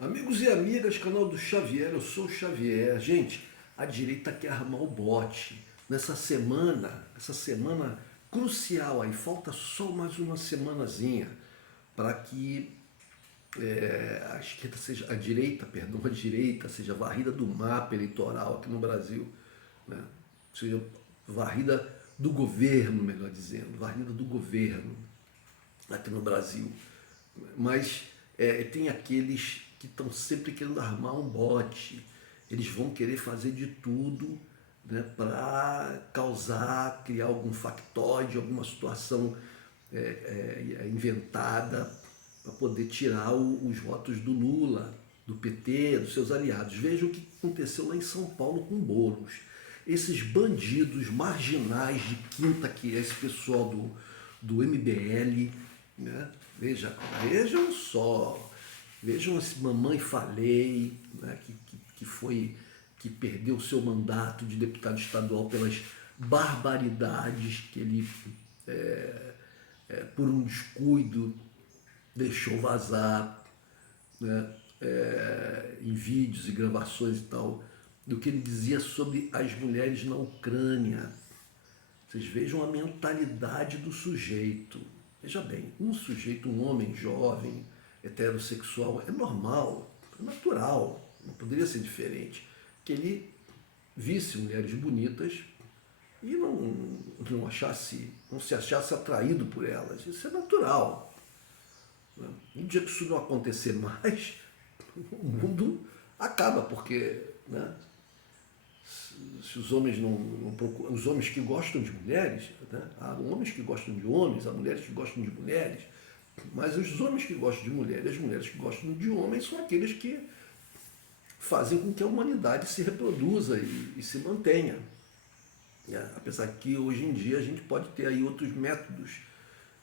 Amigos e amigas, canal do Xavier, eu sou o Xavier. Gente, a direita quer armar o bote. Essa semana crucial aí, falta só mais uma semanazinha para que a esquerda seja, a direita seja varrida do mapa eleitoral aqui no Brasil, né? Seja varrida do governo, melhor dizendo, varrida do governo aqui no Brasil. Mas tem aqueles que estão sempre querendo armar um bote. Eles vão querer fazer de tudo, né, para causar, criar algum factoide, alguma situação inventada para poder tirar os votos do Lula, do PT, dos seus aliados. Veja o que aconteceu lá em São Paulo com Boulos. Esses bandidos marginais de quinta, que é esse pessoal do MBL, né? Vejam só, vejam esse Mamãe Falei, né? Que perdeu o seu mandato de deputado estadual pelas barbaridades que ele, por um descuido, deixou vazar, né? Em vídeos e gravações e tal, do que ele dizia sobre as mulheres na Ucrânia. Vocês vejam a mentalidade do sujeito. Veja bem, um sujeito, um homem jovem, heterossexual, é normal, é natural, não poderia ser diferente, que ele visse mulheres bonitas e não se achasse atraído por elas. Isso é natural. Né? No dia que isso não acontecer mais, o mundo acaba, porque, né, se os homens não procuram, os homens que gostam de mulheres, né? Há homens que gostam de homens, há mulheres que gostam de mulheres, mas os homens que gostam de mulheres, as mulheres que gostam de homens são aqueles que fazem com que a humanidade se reproduza e se mantenha. Apesar que hoje em dia a gente pode ter aí outros métodos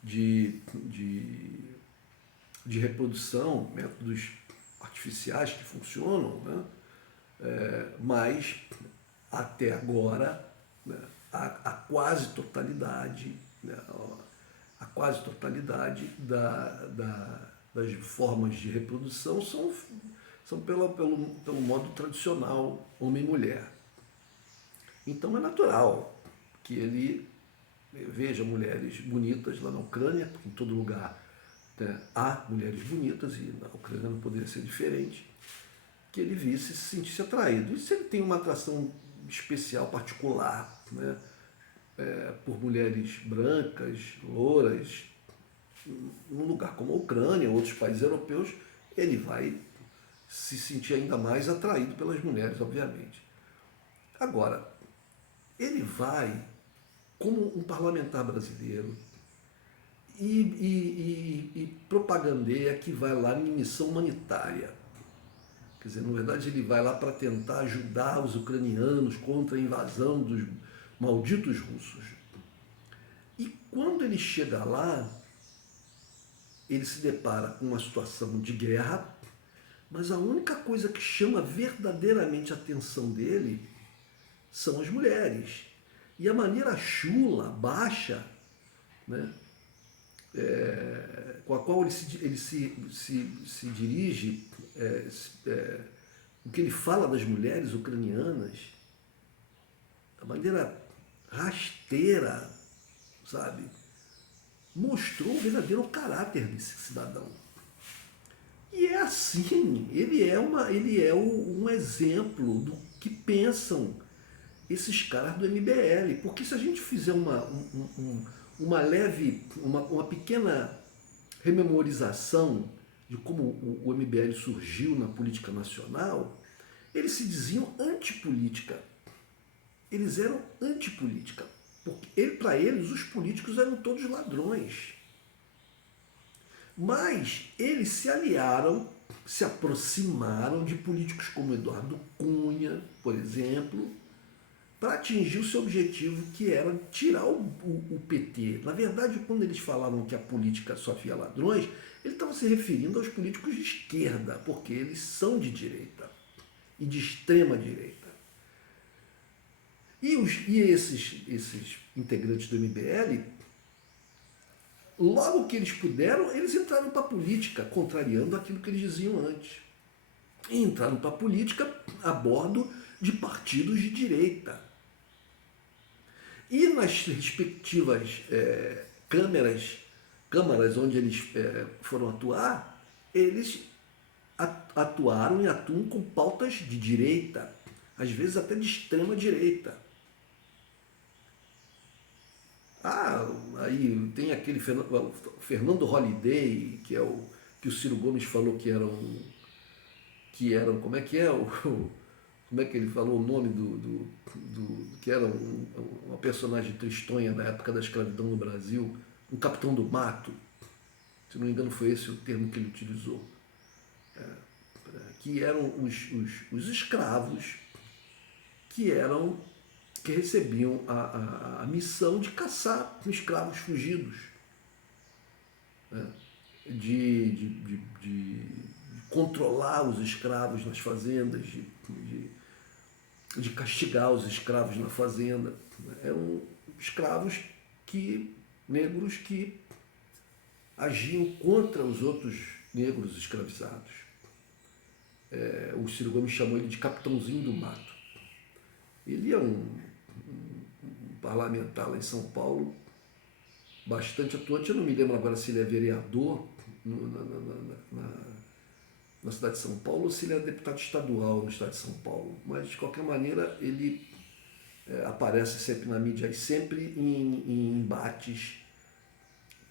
de, de, de reprodução, métodos artificiais que funcionam, né? Mas até agora, né, a quase totalidade, né, a quase totalidade das formas de reprodução são pelo modo tradicional homem-mulher. Então é natural que ele veja mulheres bonitas lá na Ucrânia, porque em todo lugar, né, há mulheres bonitas e na Ucrânia não poderia ser diferente, que ele visse e se sentisse atraído. E se ele tem uma atração especial, particular, né, por mulheres brancas, louras, num lugar como a Ucrânia, outros países europeus, ele vai se sentir ainda mais atraído pelas mulheres, obviamente. Agora, ele vai, como um parlamentar brasileiro, e propagandeia que vai lá em missão humanitária. Quer dizer, na verdade, ele vai lá para tentar ajudar os ucranianos contra a invasão dos malditos russos. E quando ele chega lá, ele se depara com uma situação de guerra, mas a única coisa que chama verdadeiramente a atenção dele são as mulheres. E a maneira chula, baixa, né, com a qual ele se dirige, o que ele fala das mulheres ucranianas, a maneira rasteira, sabe, mostrou o verdadeiro caráter desse cidadão. E é assim, ele é um exemplo do que pensam esses caras do MBL. Porque se a gente fizer uma pequena rememorização de como o MBL surgiu na política nacional, eles se diziam antipolítica. Eles eram antipolítica. Porque para eles os políticos eram todos ladrões. Mas eles se aliaram, se aproximaram de políticos como Eduardo Cunha, por exemplo, para atingir o seu objetivo, que era tirar o PT. Na verdade, quando eles falavam que a política só havia ladrões, ele estava se referindo aos políticos de esquerda, porque eles são de direita e de extrema direita. E esses integrantes do MBL, logo que eles puderam, eles entraram para a política, contrariando aquilo que eles diziam antes. e entraram para a política a bordo de partidos de direita. E nas respectivas câmaras onde eles foram atuar, eles atuaram e atuam com pautas de direita, às vezes até de extrema direita. Aí tem aquele Fernando Holliday, que o Ciro Gomes falou que eram, como é que é como é que ele falou o nome que era uma personagem tristonha da época da escravidão no Brasil, um capitão do mato, se não me engano foi esse o termo que ele utilizou, que eram os escravos que recebiam a missão de caçar escravos fugidos, né? de controlar os escravos nas fazendas, de castigar os escravos na fazenda. Eram escravos negros que agiam contra os outros negros escravizados. O Ciro Gomes chamou ele de capitãozinho do mato. Ele é um parlamentar lá em São Paulo, bastante atuante. Eu não me lembro agora se ele é vereador na cidade de São Paulo ou se ele é deputado estadual no estado de São Paulo. Mas, de qualquer maneira, ele aparece sempre na mídia e sempre em embates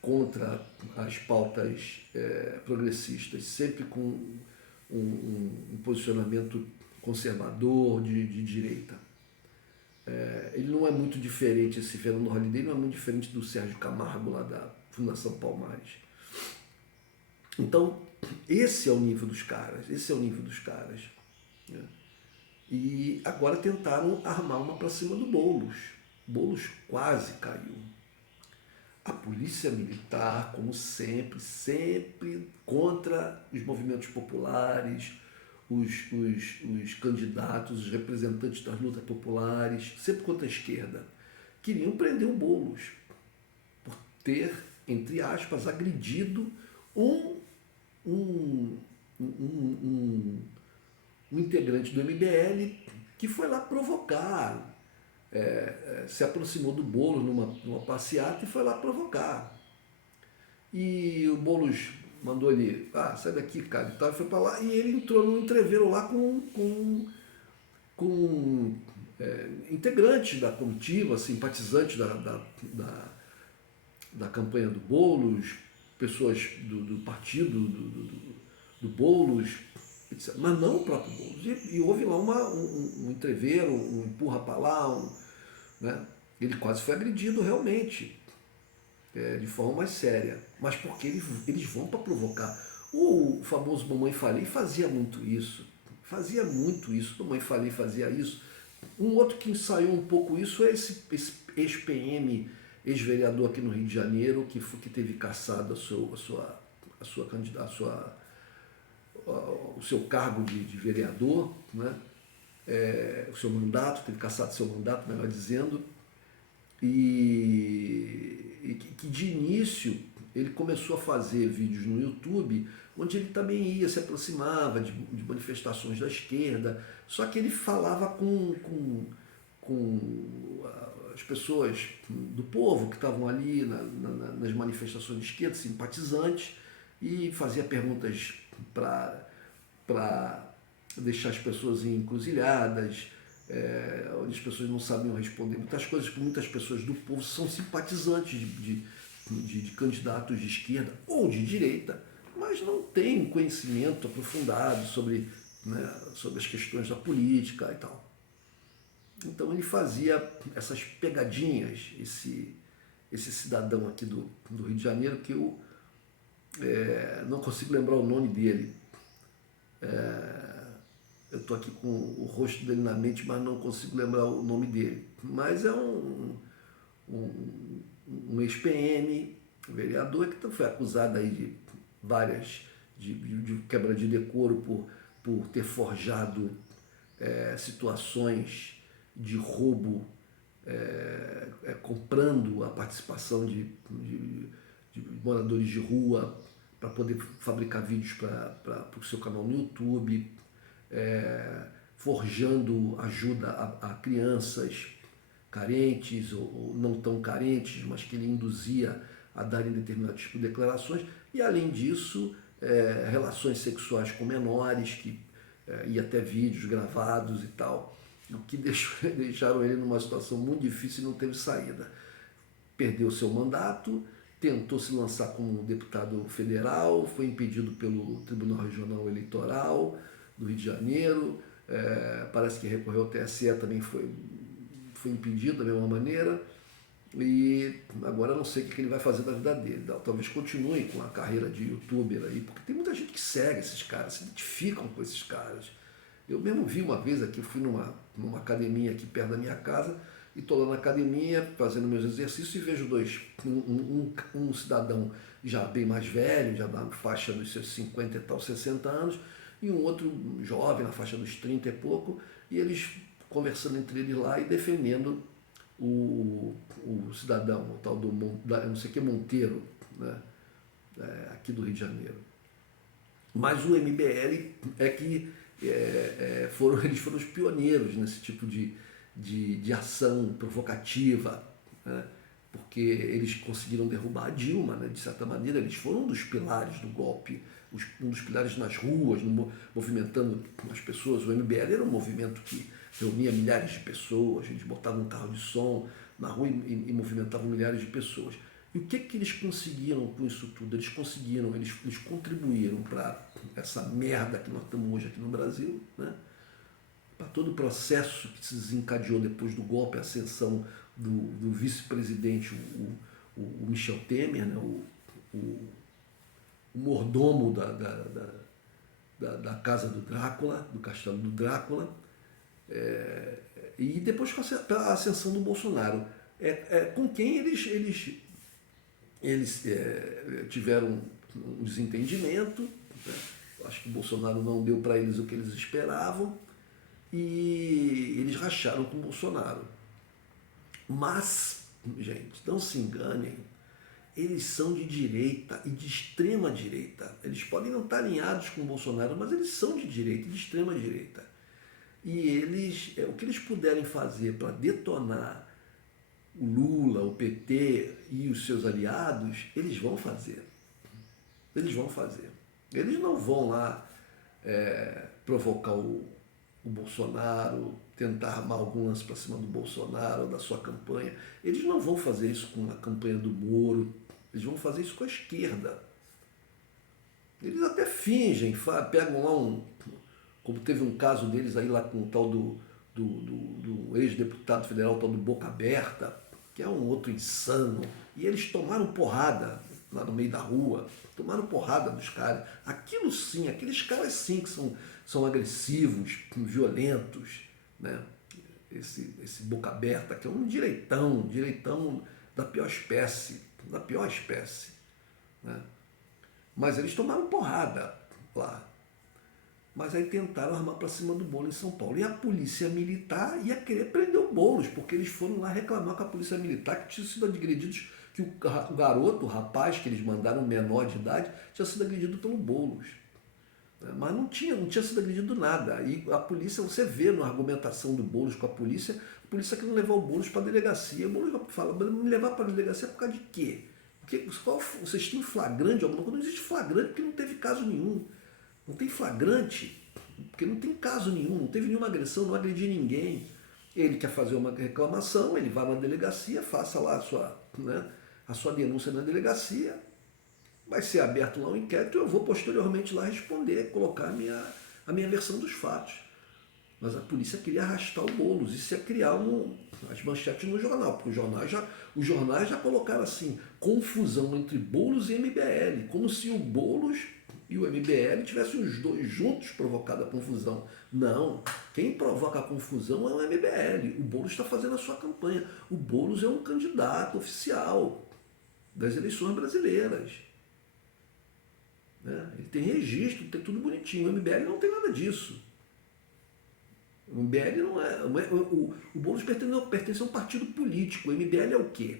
contra as pautas progressistas, sempre com um posicionamento conservador de direita. Ele não é muito diferente, esse Fernando Holliday não é muito diferente do Sérgio Camargo lá da Fundação Palmares. Então, esse é o nível dos caras, né? E agora tentaram armar uma para cima do Boulos. Boulos quase caiu. A polícia militar, como sempre contra os movimentos populares, os candidatos, os representantes das lutas populares, sempre contra a esquerda. Queriam prender o Boulos por ter, entre aspas, agredido um integrante do MBL que foi lá provocar, se aproximou do Boulos numa passeata e foi lá provocar. E o Boulos mandou ele, sai daqui, cara, e tal, foi para lá, e ele entrou num entreveiro lá com integrantes da comitiva, simpatizantes da campanha do Boulos, pessoas do partido do Boulos, etc. Mas não o próprio Boulos. E houve lá um entreveiro, um empurra para lá, né? Ele quase foi agredido realmente, de forma mais séria, mas porque eles vão para provocar. O famoso Mamãe Falei fazia muito isso, Mamãe Falei fazia isso. Um outro que ensaiou um pouco isso é esse ex-PM, ex-vereador aqui no Rio de Janeiro, que teve cassado o seu cargo de vereador, né? O seu mandato, teve cassado seu mandato, melhor dizendo, e que de início ele começou a fazer vídeos no YouTube onde ele também se aproximava de manifestações da esquerda, só que ele falava com as pessoas do povo que estavam ali nas manifestações de esquerda, simpatizantes, e fazia perguntas para deixar as pessoas encruzilhadas, onde as pessoas não sabiam responder muitas coisas, porque muitas pessoas do povo são simpatizantes de candidatos de esquerda ou de direita, mas não têm conhecimento aprofundado sobre as questões da política e tal. Então ele fazia essas pegadinhas, esse cidadão aqui do Rio de Janeiro, que eu não consigo lembrar o nome dele. Eu estou aqui com o rosto dele na mente, mas não consigo lembrar o nome dele. Mas é um ex-PM, vereador, que foi acusado aí de quebra de decoro por ter forjado situações de roubo, comprando a participação de moradores de rua para poder fabricar vídeos para o seu canal no YouTube. forjando ajuda a crianças carentes ou não tão carentes, mas que ele induzia a darem determinado tipo de declarações, e além disso, relações sexuais com menores, e até vídeos gravados e tal, o que deixaram ele numa situação muito difícil e não teve saída. Perdeu seu mandato, tentou se lançar como deputado federal, foi impedido pelo Tribunal Regional Eleitoral do Rio de Janeiro, parece que recorreu ao TSE, também foi impedido da mesma maneira, e agora eu não sei o que ele vai fazer da vida dele. Talvez continue com a carreira de youtuber aí, porque tem muita gente que segue esses caras, se identificam com esses caras. Eu mesmo vi uma vez aqui, fui numa academia aqui perto da minha casa, e estou lá na academia fazendo meus exercícios e vejo um cidadão já bem mais velho, já na faixa dos seus 50 e tal, 60 anos, e um outro jovem na faixa dos 30 e pouco, e eles conversando entre eles lá e defendendo o cidadão, o tal do não sei que Monteiro, né? Aqui do Rio de Janeiro. Mas o MBL é que eles foram os pioneiros nesse tipo de ação provocativa, né? Porque eles conseguiram derrubar a Dilma, né? De certa maneira, eles foram um dos pilares do golpe, um dos pilares nas ruas, movimentando as pessoas. O MBL era um movimento que reunia milhares de pessoas, eles botavam um carro de som na rua e movimentavam milhares de pessoas. E o que eles conseguiram com isso tudo? Eles contribuíram para essa merda que nós estamos hoje aqui no Brasil, né? Para todo o processo que se desencadeou depois do golpe, a ascensão do vice-presidente, o Michel Temer, né? O mordomo da casa do Drácula, do castelo do Drácula, e depois com a ascensão do Bolsonaro, com quem eles tiveram um desentendimento, né? Acho que o Bolsonaro não deu para eles o que eles esperavam e eles racharam com o Bolsonaro. Mas, gente, não se enganem, eles são de direita e de extrema direita. Eles podem não estar alinhados com o Bolsonaro, mas eles são de direita e de extrema direita. E eles, o que eles puderem fazer para detonar o Lula, o PT e os seus aliados, eles vão fazer. Eles vão fazer. Eles não vão lá provocar o Bolsonaro, tentar armar algum lance para cima do Bolsonaro ou da sua campanha. Eles não vão fazer isso com a campanha do Moro. Eles vão fazer isso com a esquerda. Eles até fingem, pegam lá como teve um caso deles aí lá com o tal do ex-deputado federal, o tal do Boca Aberta, que é um outro insano, e eles tomaram porrada lá no meio da rua, tomaram porrada dos caras. Aquilo sim, aqueles caras sim que são agressivos, violentos, né? Esse Boca Aberta, que é um direitão da pior espécie, né? Mas eles tomaram porrada lá. Mas aí tentaram armar para cima do Boulos em São Paulo. E a polícia militar ia querer prender o Boulos, porque eles foram lá reclamar com a polícia militar que tinham sido agredidos, que o garoto, o rapaz que eles mandaram, menor de idade, tinha sido agredido pelo Boulos. Mas não tinha sido agredido nada. E a polícia, você vê na argumentação do Boulos com a polícia querendo levar o Boulos para a delegacia. O Boulos fala, me levar para a delegacia por causa de quê? Vocês têm flagrante alguma coisa? Não existe flagrante porque não teve caso nenhum. Não tem flagrante, porque não tem caso nenhum, não teve nenhuma agressão, não agredi ninguém. Ele quer fazer uma reclamação, ele vai na delegacia, faça lá a sua denúncia na delegacia, vai ser aberto lá um inquérito e eu vou posteriormente lá responder, colocar a minha versão dos fatos. Mas a polícia queria arrastar o Boulos, isso ia criar as manchetes no jornal, porque os jornais já colocaram assim, confusão entre Boulos e MBL, como se o Boulos e o MBL tivessem os dois juntos provocado a confusão. Não, quem provoca a confusão é o MBL. O Boulos está fazendo a sua campanha. O Boulos é um candidato oficial das eleições brasileiras. Né? Ele tem registro, tem tudo bonitinho. O MBL não tem nada disso. O MBL não é... O Boulos pertence a um partido político. O MBL é o quê?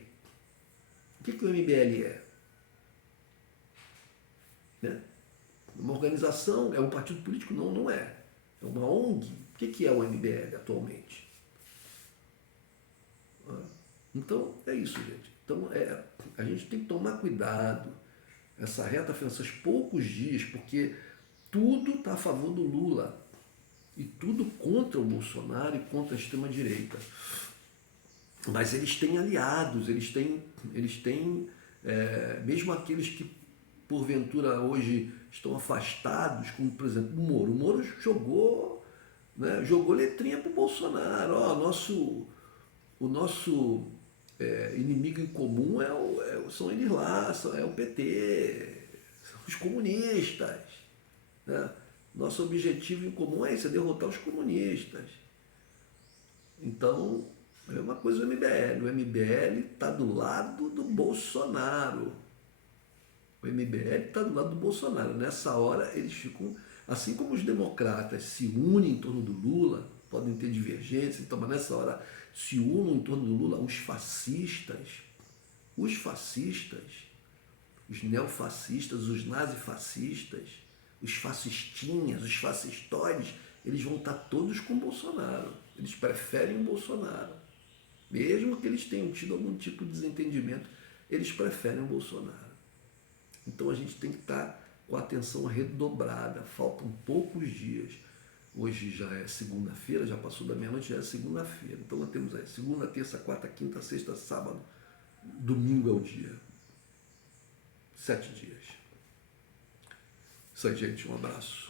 O que o MBL é? Né? Uma organização, é um partido político? Não, não é. É uma ONG. O que é o MBL atualmente? Então, é isso, gente. Então, a gente tem que tomar cuidado essa reta final, esses poucos dias, porque tudo está a favor do Lula e tudo contra o Bolsonaro e contra a extrema-direita. Mas eles têm aliados, eles têm mesmo aqueles que porventura hoje estão afastados, como por exemplo o Moro. O Moro jogou, né, jogou letrinha para o Bolsonaro. O nosso inimigo em comum são eles lá, é o PT, são os comunistas. Né? Nosso objetivo em comum é esse, é derrotar os comunistas. Então, é uma coisa do MBL. O MBL está do lado do Bolsonaro. O MBL está do lado do Bolsonaro. Nessa hora, eles ficam. Assim como os democratas se unem em torno do Lula, podem ter divergências, então, mas nessa hora se unam em torno do Lula os fascistas, os neofascistas, os nazifascistas, os fascistinhas, os fascistóides, eles vão estar todos com o Bolsonaro. Eles preferem o Bolsonaro. Mesmo que eles tenham tido algum tipo de desentendimento, eles preferem o Bolsonaro. Então a gente tem que estar com a atenção redobrada. Faltam poucos dias. Hoje já é segunda-feira, já passou da meia-noite, já é segunda-feira. Então nós temos aí segunda, terça, quarta, quinta, sexta, sábado, domingo é o dia. 7 dias. Isso aí, gente. Um abraço.